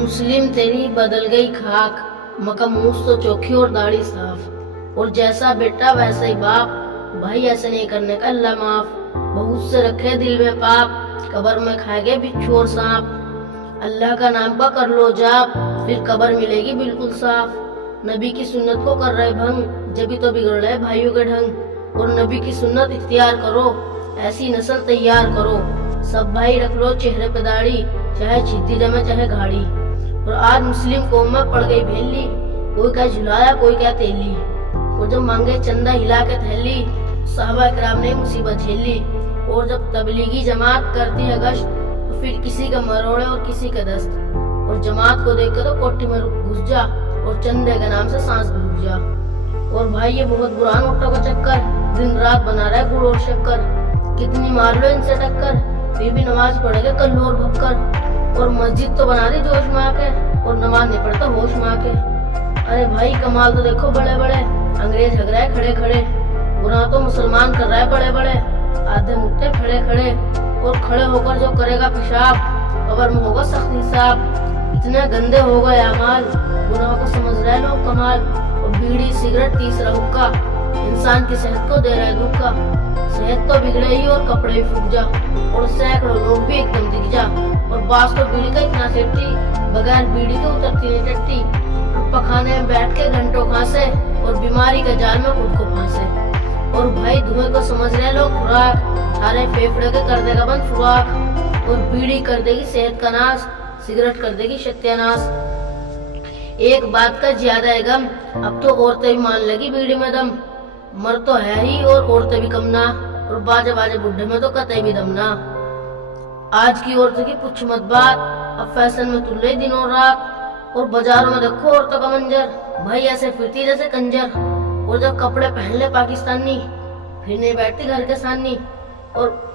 मुस्लिम तेरी बदल गई खाक, मका मूस तो चोखी और दाढ़ी साफ, और जैसा बेटा वैसा ही बाप, भाई ऐसे नहीं करने का अल्लाह माफ। बहुत से रखे दिल में पाप, कब्र में खाएंगे बिच्छू और सांप। अल्लाह का नाम का कर लो जाप, फिर कब्र मिलेगी बिल्कुल साफ। नबी की सुन्नत को कर रहे भंग, जभी तो बिगड़ रहे भाइयों के ढंग। और नबी की सुन्नत इख्तियार करो, ऐसी नस्ल तैयार करो। सब भाई रख लो चेहरे पे दाढ़ी, चाहे चीती जमे चाहे घाड़ी। और आज मुस्लिम कौम में पड़ गई भेली, कोई क्या झुलाया कोई क्या तेली। और जब मांगे चंदा हिला के थैली, साहबा इकराम ने मुसीबत झेली। और जब तबलीगी जमात करती है गश्त, तो फिर किसी का मरोड़े और किसी का दस्त। और जमात को देख के तो कोठी में घुस जा, और चंदे के नाम से सांस भी रुक जा। और भाई ये बहुत बुरा नोटों का चक्कर, दिन रात बना रहा है गुड़ और शक्कर। कितनी मार लो इनसे टक्कर, फिर भी नमाज पढ़ेगा कल्लू और भक्कर। और मस्जिद तो बना दी जोश में आके, और नमाज नहीं पढ़ता होश में आके। अरे भाई कमाल तो देखो बड़े बड़े, अंग्रेज हग रहा है खड़े खड़े। गुनाह तो मुसलमान कर रहा है बड़े बड़े, आधे मुट्ठे खड़े खड़े। और खड़े होकर जो करेगा पेशाब, कब्र में होगा सख्त हिसाब। इतने गंदे हो गए अमाल, गुनाह को समझ रहे लोग कमाल। और बीड़ी सिगरेट तीसरा हुक्का, इंसान की सेहत को दे रहा है धोखा। सेहत तो बिगड़े ही और कपड़े भी फूक जा, और सैकड़ों लोग भी एकदम दिख जा। और बास तो बीड़ी का इतना सेफ्टी, बगैर बीड़ी के उतरती नहीं टट्टी। पखाने में बैठ के घंटों खांसे, और बीमारी के जाल में खुद को फांसे। और भाई धुएं को समझ रहे लोग खुराक, सारे फेफड़े के कर देगा बंद खुराक। और बीड़ी कर देगी सेहत का नाश, सिगरेट कर देगी सत्यानाश। एक बात का ज्यादा है गम, अब तो औरतें भी मान लेगी बीड़ी में दम। मर तो है ही और औरतें भी कम ना, और बाजे बाजे बुढ़े में तो कतई भी दम ना। आज की औरतों की पूछ मत बात, अब फैशन में तुल रही दिन और रात। और बाजारों में देखो औरतों का मंजर, भाई ऐसे फिरती जैसे कंजर। और जब कपड़े पहन ले पाकिस्तानी, फिर नहीं बैठती घर के सामने। और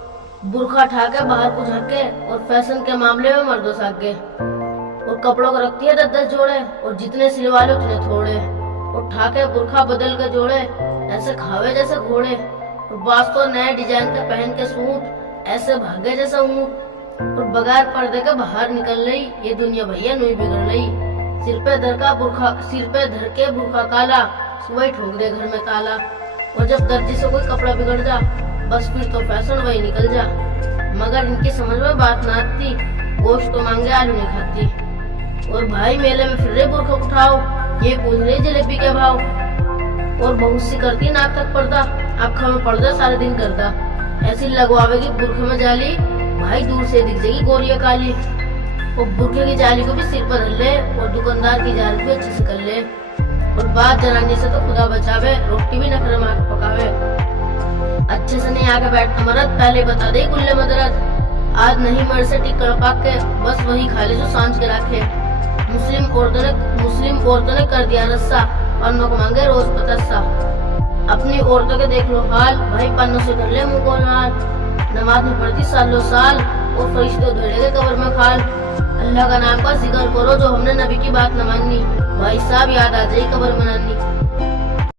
बुरखा उठा के बाहर को झाके, और फैशन के मामले में मर्दों से आगे। और कपड़ों को रखती है 10-10 जोड़े, और जितने सिलवा ले उतने थोड़े। और ठाके बुरखा बदल के जोड़े, ऐसे खावे जैसे घोड़े। और बास तो नए डिजाइन के पहन के सूट, ऐसे भागे जैसे ऊंट। और बगैर पर्दे के बाहर निकल रही, ये दुनिया भैया नहीं बिगड़ रही। सिर पे धर के बुरखा काला, सुबह ठोक दे घर में ताला। और जब दर्जी से कोई कपड़ा बिगड़ जा, बस फिर तो फैशन वही निकल जा। मगर इनकी समझ में बात ना आती, गोश्त तो मांगे आलू नहीं खाती। और भाई मेले में फिर रहे बुरखा उठाओ, ये पूछ रही जलेबी के भाव। और बहुत सी करती नाक तक पर्दा, आँखों में पर्दा सारे दिन करता। ऐसी लगवावेगी बुरखे में जाली, भाई दूर से दिख जाएगी गोरिया काली। और बुरखे की जाली को भी सिर पर धर ले, और दुकानदार की जाली भी अच्छे से कर ले। और बात जनानी से तो खुदा बचावे, रोटी भी नखरे मार के पकावे। अच्छे से नहीं आके बैठता मरद, पहले बता दे गुल्ले मदरद। आज नहीं मर से टिक्कर पाक के, बस वही खा ले जो सांझ के रखे। मुस्लिम औरतों ने कर दिया रस्सा, पन्नों को मांगे रोज पतस्सा। अपनी औरतों के देख लो हाल, भाई पन्नों से कर ले मुंह को नाल। नमाज में पढ़ती सालों साल, और फरिश्ते धोड़ेगे कब्र में खाल। अल्लाह का नाम का जिक्र करो, जो हमने नबी की बात न मानी, भाई साहब याद आ जाए कब्र मनानी।